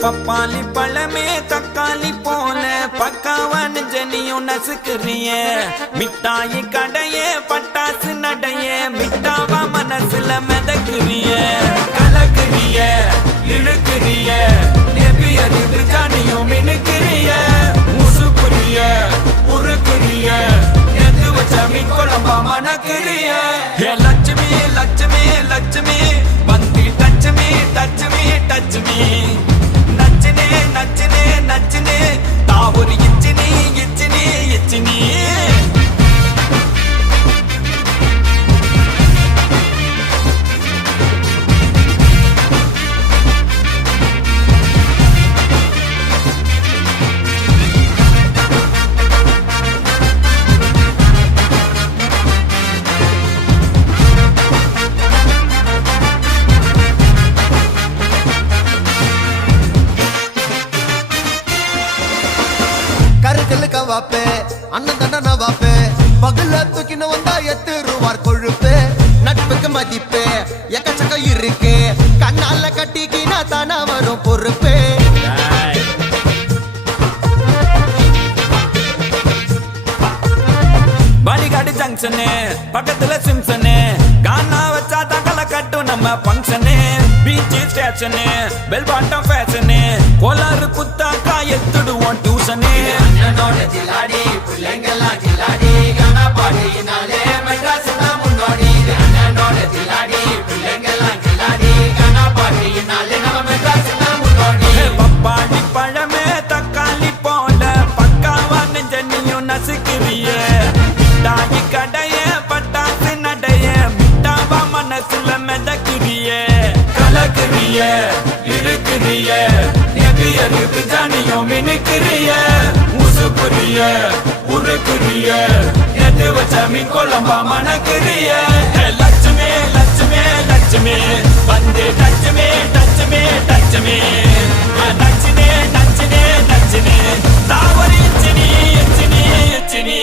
பப்பாளி பழமே தக்காளி போல பக்காவான ஜனியும் நசுக்குறிய மிட்டாயி கடைய பட்டாசு நடைய மிட்டாவா மனசுல மிதக்குறிய கலக்குறிய இழுக்குறிய நெபியறிவு ஜனியும் மினுக்குறிய முசுக்குறிய உருக்குறிய எது வச்ச மீன் குழம்பா மணக்குறிய லட்சுமி லட்சுமி லட்சுமி வந்து டச்சுமி டச்சுமி டச்சுமி நச்சினே நச்சினே நச்சினே தாவூர் இச்சினி இச்சினி இச்சினி வாப்பே அண்ணன் தண்டன வாப்பே பகல தூக்கின வந்தா எத்துருவார் கொழுப்பு நட்புக்கு மதிப்பு எக்கச்சக்க இருக்கு கண்ணால கட்டிக்கினா தானா வரும் பொறுப்பு பாலிகாடு ஜங்ஷனு பக்கத்துல சிம்சனு கானா வச்சா தகல கட்டும் நம்ம பங்கனு beach station bell bottom fashion கோலாறு குத்தாக்கா எத்துடுவோம் டியூஷனு அண்ணனோட ஜிலாடி பிள்ளைங்கெல்லாம் ஜிலாடி கானா பாடினாலே மெட்ராஸ் தான் முன்னோடி அண்ணனோட ஜிலாடி பிள்ளைங்கெல்லாம் ஜிலாடி கானா பாடினாலே நம்ம மெட்ராஸ் தான் முன்னோடி பப்பாளி பழமே தக்காளி போல பக்காவான ஜனியும் நசுக்குறிய மிட்டாயி கடைய பட்டாசு நடைய மிட்டாவா மனசுல மிதக்குறிய கலக்குறிய இழுக்குறிய நெபியறிவு ஜனியும் மினுக்குறிய முசுக்குறிய உருக்குறிய எது வச்ச மீன் குழம்பா மணக்குறிய லட்சுமி லட்சுமி லட்சுமி வந்து டச்சுமி டச்சுமி டச்சுமி நச்சினே நச்சினே நச்சினே தாவரி இச்சினி இச்சினி இச்சினி